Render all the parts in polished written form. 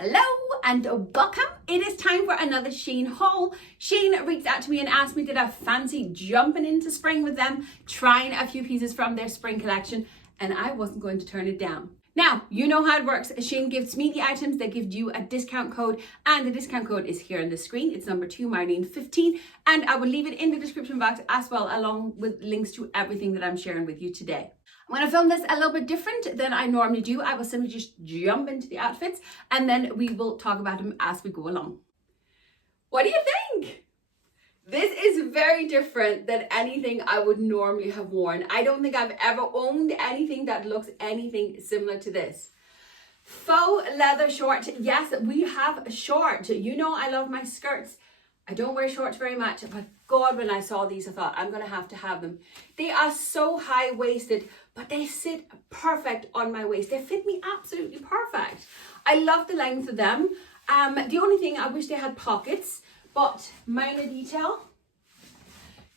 Hello and welcome. It is time for another SHEIN haul. SHEIN reached out to me and asked me did I fancy jumping into spring with them, trying a few pieces from their spring collection, and I wasn't going to turn it down. Now, you know how it works. SHEIN gives me the items, they give you a discount code, and the discount code is here on the screen. It's number 2, Marleen15, and I will leave it in the description box as well, along with links to everything that I'm sharing with you today. I'm going to film this a little bit different than I normally do. I will simply just jump into the outfits and then we will talk about them as we go along. What do you think? This is very different than anything I would normally have worn. I don't think I've ever owned anything that looks anything similar to this. Faux leather short. Yes, we have a short. You know I love my skirts. I don't wear shorts very much, but God, when I saw these, I thought I'm going to have them. They are so high-waisted, but they sit perfect on my waist. They fit me absolutely perfect. I love the length of them. The only thing, I wish they had pockets, but minor detail.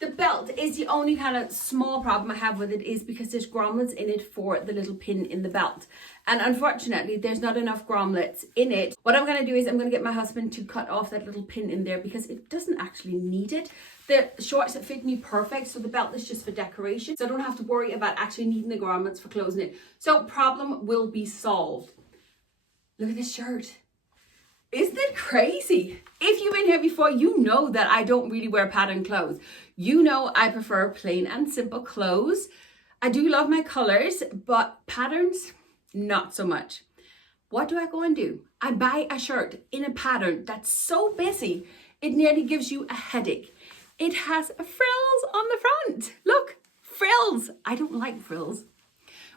The belt is the only kind of small problem I have with it, is because there's grommets in it for the little pin in the belt. And unfortunately, there's not enough grommets in it. What I'm going to do is I'm going to get my husband to cut off that little pin in there because it doesn't actually need it. The shorts fit me perfect, so the belt is just for decoration. So I don't have to worry about actually needing the grommets for closing it. So problem will be solved. Look at this shirt. Isn't it crazy? If you've been here before, you know that I don't really wear patterned clothes. You know I prefer plain and simple clothes. I do love my colors, but patterns, not so much. What do I go and do? I buy a shirt in a pattern that's so busy, it nearly gives you a headache. It has frills on the front. Look, frills. I don't like frills.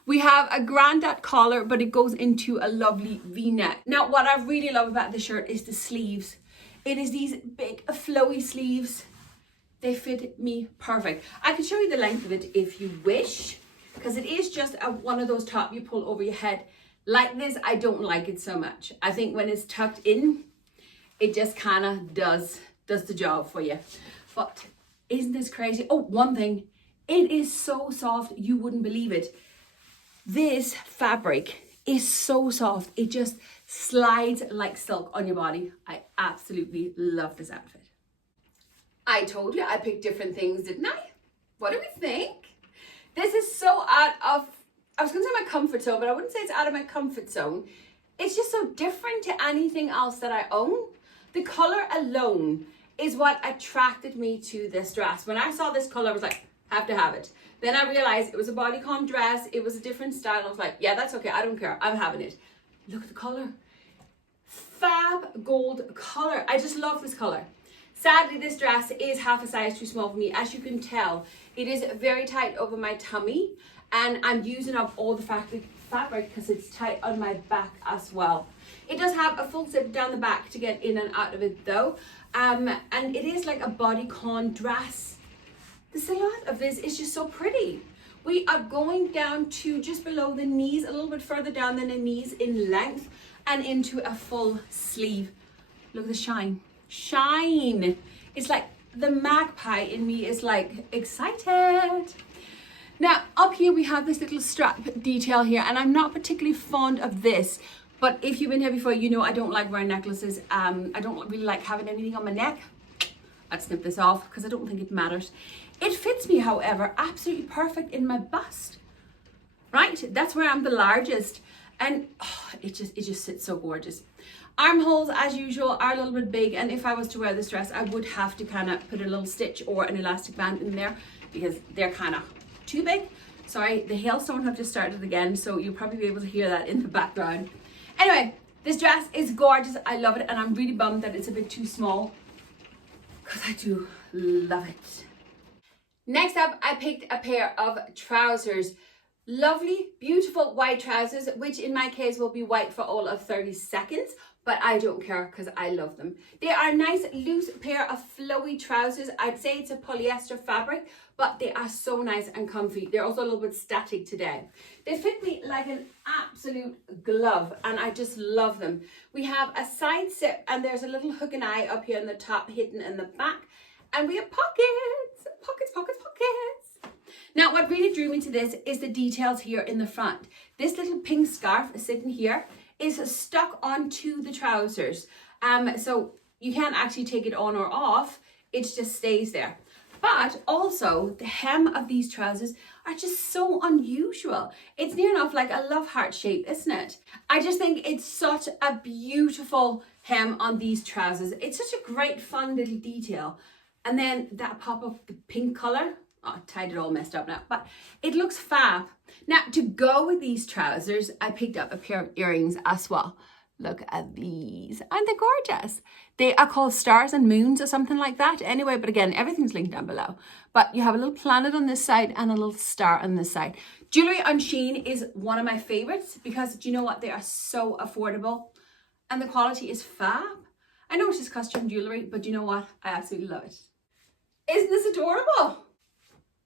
We have a grandad collar, but it goes into a lovely V-neck. Now, what I really love about the shirt is the sleeves. It is these big flowy sleeves. They fit me perfect. I can show you the length of it if you wish, because it is just one of those top you pull over your head. Like this, I don't like it so much. I think when it's tucked in, it just kind of does the job for you. But isn't this crazy? Oh, one thing, it is so soft, you wouldn't believe it. This fabric is so soft. It just slides like silk on your body. I absolutely love this outfit. I told you I picked different things, didn't I? What do we think? This is so out of, I was going to say my comfort zone, but I wouldn't say it's out of my comfort zone. It's just so different to anything else that I own. The color alone is what attracted me to this dress. When I saw this color, I was like, have to have it. Then I realized it was a bodycon dress. It was a different style. I was like, yeah, that's okay. I don't care. I'm having it. Look at the color. Fab gold color. I just love this color. Sadly, this dress is half a size too small for me. As you can tell, it is very tight over my tummy, and I'm using up all the fabric because it's tight on my back as well. It does have a full zip down the back to get in and out of it though. And it is like a bodycon dress. The silhouette of this is just so pretty. We are going down to just below the knees, a little bit further down than the knees in length, and into a full sleeve. Look at the shine. Shine. It's like the magpie in me is like excited. Now up here we have this little strap detail here, and I'm not particularly fond of this, but if you've been here before, you know I don't like wearing necklaces. I don't really like having anything on my neck. I'd snip this off because I don't think it matters. It fits me, however, absolutely perfect in my bust, right? That's where I'm the largest, and oh, it just sits so gorgeous. Armholes, as usual, are a little bit big, and if I was to wear this dress, I would have to kind of put a little stitch or an elastic band in there because they're kind of too big. Sorry, the hailstone have just started again, so you'll probably be able to hear that in the background. Anyway, this dress is gorgeous. I love it, and I'm really bummed that it's a bit too small because I do love it. Next up, I picked a pair of trousers. Lovely, beautiful white trousers, which in my case will be white for all of 30 seconds, but I don't care because I love them. They are a nice loose pair of flowy trousers. I'd say it's a polyester fabric, but they are so nice and comfy. They're also a little bit static today. They fit me like an absolute glove, and I just love them. We have a side zip, and there's a little hook and eye up here in the top, hidden in the back, and we have pockets, pockets, pockets, pockets. Now, what really drew me to this is the details here in the front. This little pink scarf sitting here is stuck onto the trousers. So you can't actually take it on or off. It just stays there. But also the hem of these trousers are just so unusual. It's near enough like a love heart shape, isn't it? I just think it's such a beautiful hem on these trousers. It's such a great fun little detail. And then that pop of the pink color. Oh, I tied it all messed up now, but it looks fab. Now to go with these trousers, I picked up a pair of earrings as well. Look at these. Aren't they gorgeous? They are called Stars and Moons or something like that. Anyway, but again, everything's linked down below. But you have a little planet on this side and a little star on this side. Jewelry on SHEIN is one of my favorites because do you know what? They are so affordable and the quality is fab. I know it's just costume jewelry, but you know what? I absolutely love it. Isn't this adorable?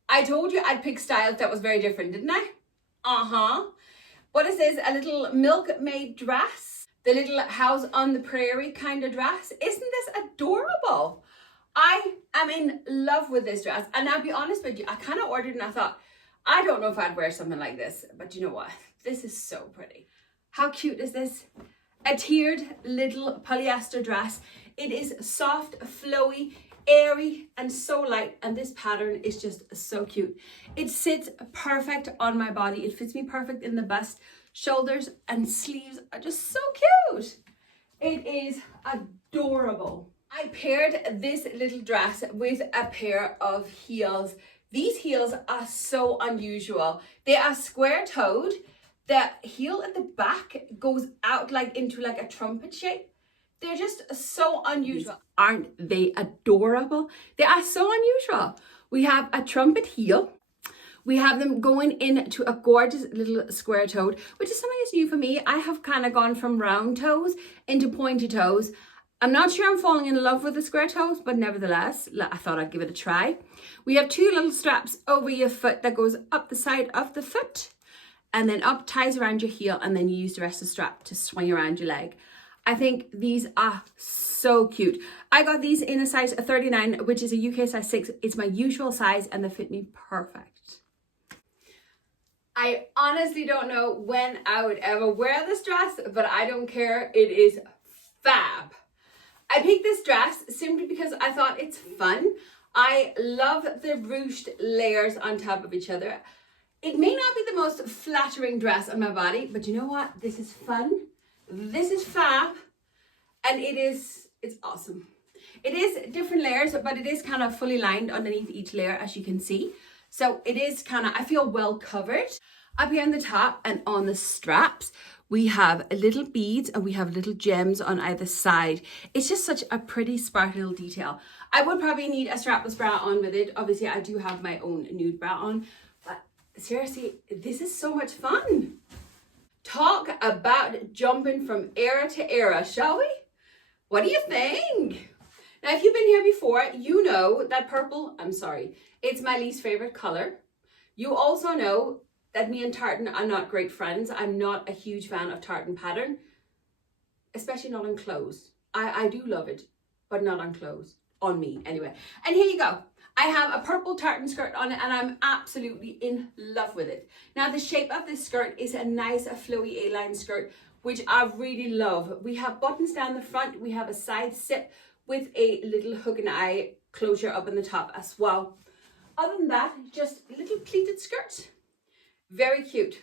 I told you I'd pick styles that was very different, didn't I? Uh-huh. What is this? A little milkmaid dress. The little house on the prairie kind of dress. Isn't this adorable? I am in love with this dress. And I'll be honest with you, I kind of ordered and I thought, I don't know if I'd wear something like this. But you know what? This is so pretty. How cute is this? A tiered little polyester dress. It is soft, flowy, airy, and so light. And this pattern is just so cute. It sits perfect on my body. It fits me perfect in the bust. Shoulders and sleeves are just so cute. It is adorable. I paired this little dress with a pair of heels. These heels are so unusual. They are square-toed. The heel at the back goes out like into like a trumpet shape. They're just so unusual. Aren't they adorable? They are so unusual. We have a trumpet heel. We have them going into a gorgeous little square toed, which is something that's new for me. I have kind of gone from round toes into pointy toes. I'm not sure I'm falling in love with the square toes, but nevertheless, I thought I'd give it a try. We have two little straps over your foot that goes up the side of the foot and then up, ties around your heel, and then you use the rest of the strap to swing around your leg. I think these are so cute. I got these in a size 39, which is a UK size 6. It's my usual size and they fit me perfect. I honestly don't know when I would ever wear this dress, but I don't care. It is fab. I picked this dress simply because I thought it's fun. I love the ruched layers on top of each other. It may not be the most flattering dress on my body, but you know what? This is fun. This is fab. And it's awesome. It is different layers, but it is kind of fully lined underneath each layer, as you can see. So it is kind of, I feel well covered. Up here on the top and on the straps, we have little beads and we have little gems on either side. It's just such a pretty sparkly little detail. I would probably need a strapless bra on with it. Obviously, I do have my own nude bra on, but seriously, this is so much fun. Talk about jumping from era to era, shall we? What do you think? Now, if you've been here before, you know that purple, it's my least favorite color. You also know that me and tartan are not great friends. I'm not a huge fan of tartan pattern, especially not on clothes. I do love it, but not on clothes, on me anyway. And here you go. I have a purple tartan skirt on it and I'm absolutely in love with it. Now the shape of this skirt is a nice flowy A-line skirt, which I really love. We have buttons down the front. We have a side zip with a little hook and eye closure up in the top as well. Other than that, just a little pleated skirt. Very cute.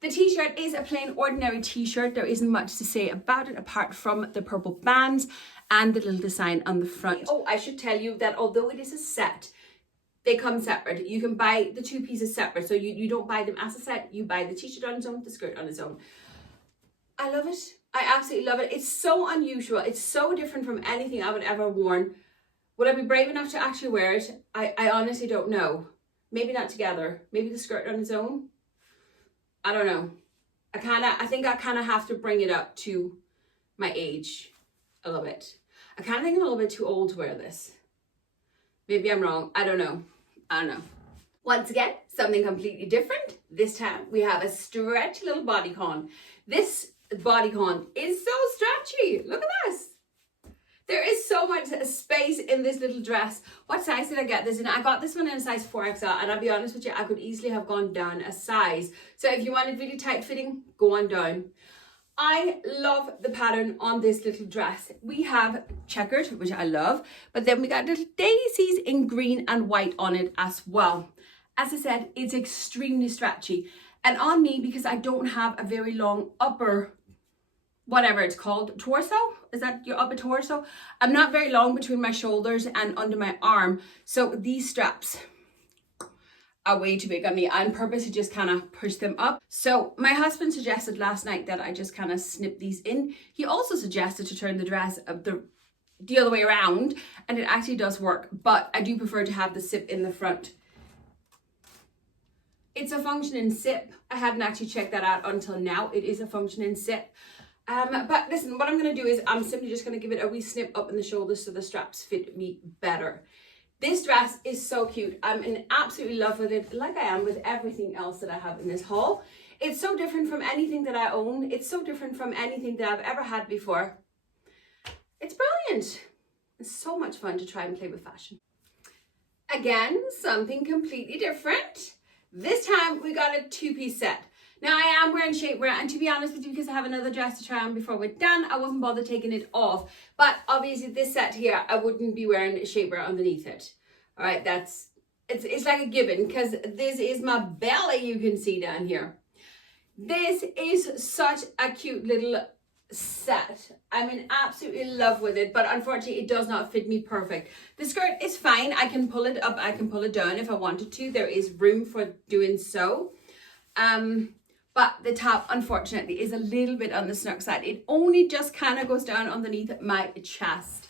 The t-shirt is a plain ordinary t-shirt. There isn't much to say about it apart from the purple bands and the little design on the front. Oh, I should tell you that although it is a set, they come separate. You can buy the two pieces separate. So you don't buy them as a set. You buy the t-shirt on its own, the skirt on its own. I love it. I absolutely love it. It's so unusual. It's so different from anything I would ever worn. Would I be brave enough to actually wear it? I honestly don't know. Maybe not together. Maybe the skirt on its own. I don't know. I think I kind of have to bring it up to my age a little bit. I kind of think I'm a little bit too old to wear this. Maybe I'm wrong. I don't know. Once again, something completely different. This time we have a stretchy little bodycon. This bodycon is so stretchy. Look at this. There is so much space in this little dress. What size did I get this in? I got this one in a size 4XL, and I'll be honest with you, I could easily have gone down a size. So if you wanted really tight fitting, go on down. I love the pattern on this little dress. We have checkered, which I love, but then we got little daisies in green and white on it as well. As I said, it's extremely stretchy. And on me, because I don't have a very long upper, whatever it's called, torso? Is that your upper torso? I'm not very long between my shoulders and under my arm. So these straps are way too big on me. I on purpose to just kind of push them up. So my husband suggested last night that I just kind of snip these in. He also suggested to turn the dress the other way around, and it actually does work, but I do prefer to have the zip in the front. It's a functioning zip. I hadn't actually checked that out until now. It is a functioning zip. But listen, what I'm going to do is I'm simply just going to give it a wee snip up in the shoulders so the straps fit me better. This dress is so cute. I'm in absolutely love with it, like I am with everything else that I have in this haul. It's so different from anything that I own. It's so different from anything that I've ever had before. It's brilliant. It's so much fun to try and play with fashion. Again, something completely different. This time we got a two-piece set. Now I am wearing shapewear, and to be honest with you, because I have another dress to try on before we're done, I wasn't bothered taking it off. But obviously this set here, I wouldn't be wearing shapewear underneath it. All right, it's like a given, because this is my belly, you can see down here. This is such a cute little set. I'm in absolutely love with it, but unfortunately it does not fit me perfect. The skirt is fine. I can pull it up, I can pull it down if I wanted to. There is room for doing so. But the top, unfortunately, is a little bit on the snug side. It only just kind of goes down underneath my chest.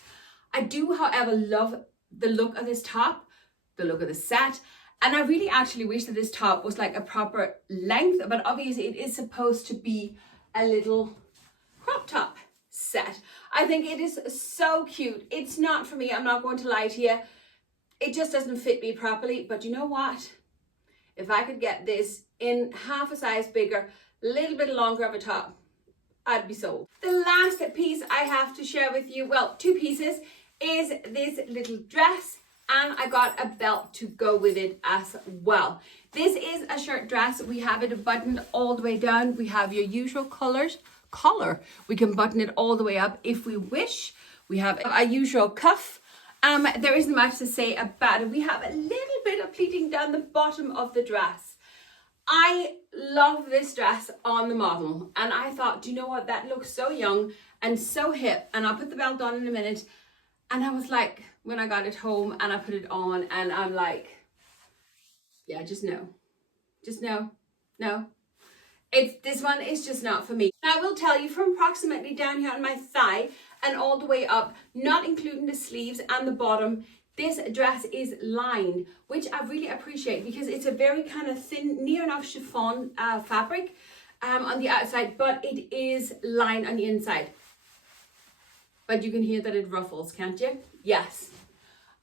I do, however, love the look of this top, the look of the set. And I really actually wish that this top was like a proper length, but obviously it is supposed to be a little crop top set. I think it is so cute. It's not for me, I'm not going to lie to you. It just doesn't fit me properly, but you know what? If I could get this in half a size bigger, a little bit longer of a top, I'd be sold. The last piece I have to share with you, well, two pieces, is this little dress, and I got a belt to go with it as well. This is a shirt dress. We have it buttoned all the way down. We have your usual color. We can button it all the way up if we wish. We have a usual cuff. There isn't much to say about it. We have a little bit of pleating down the bottom of the dress. I love this dress on the model, and I thought, do you know what, that looks so young and so hip, and I'll put the belt on in a minute. And I was like, when I got it home and I put it on, and I'm like, yeah, just no. This one is just not for me. I will tell you, from approximately down here on my thigh and all the way up, not including the sleeves and the bottom, this dress is lined, which I really appreciate because it's a very kind of thin, near enough chiffon fabric on the outside, but it is lined on the inside. But you can hear that it ruffles, can't you? Yes.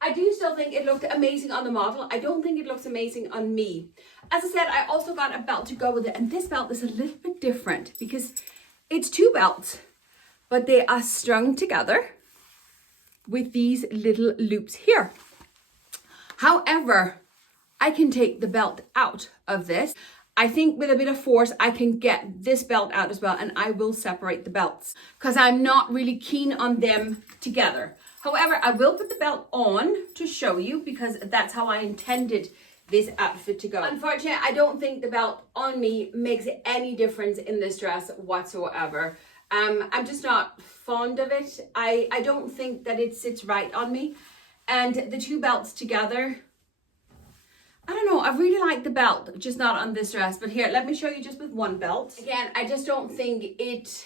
I do still think it looked amazing on the model. I don't think it looks amazing on me. As I said, I also got a belt to go with it, and this belt is a little bit different because it's two belts, but they are strung together with these little loops here. However, I can take the belt out of this. I think with a bit of force, I can get this belt out as well, and I will separate the belts because I'm not really keen on them together. However, I will put the belt on to show you because that's how I intended this outfit to go. Unfortunately, I don't think the belt on me makes any difference in this dress whatsoever. I'm just not fond of it. I don't think that it sits right on me. And the two belts together, I don't know, I really like the belt, just not on this dress. But here, let me show you just with one belt. Again, I just don't think it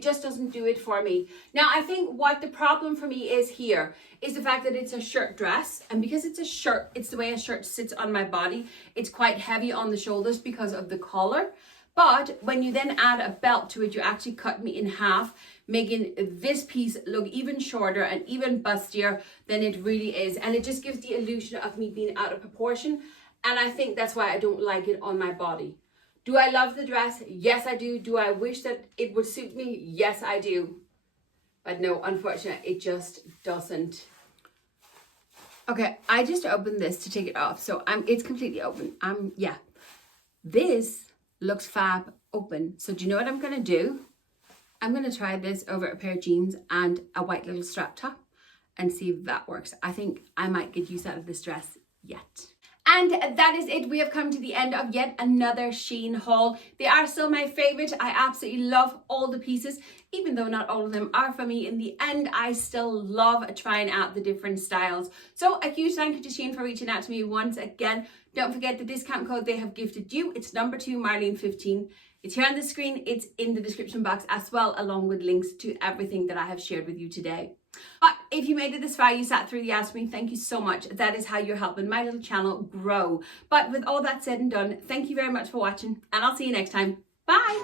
just doesn't do it for me. Now, I think what the problem for me is here is the fact that it's a shirt dress. And because it's a shirt, it's the way a shirt sits on my body. It's quite heavy on the shoulders because of the collar. But when you then add a belt to it, you actually cut me in half, making this piece look even shorter and even bustier than it really is. And it just gives the illusion of me being out of proportion. And I think that's why I don't like it on my body. Do I love the dress? Yes, I do. Do I wish that it would suit me? Yes, I do. But no, unfortunately, it just doesn't. Okay, I just opened this to take it off. So it's completely open. Yeah. This looks fab open. So do you know what I'm going to do? I'm going to try this over a pair of jeans and a white little strap top and see if that works. I think I might get use out of this dress yet. And that is it. We have come to the end of yet another SHEIN haul. They are still my favorite. I absolutely love all the pieces, even though not all of them are for me. In the end, I still love trying out the different styles. So a huge thank you to SHEIN for reaching out to me once again. Don't forget the discount code they have gifted you. It's number 2, Marleen15. It's here on the screen. It's in the description box as well, along with links to everything that I have shared with you today. But if you made it this far, you sat through the ads for me, thank you so much. That is how you're helping my little channel grow. But with all that said and done, thank you very much for watching, and I'll see you next time. Bye.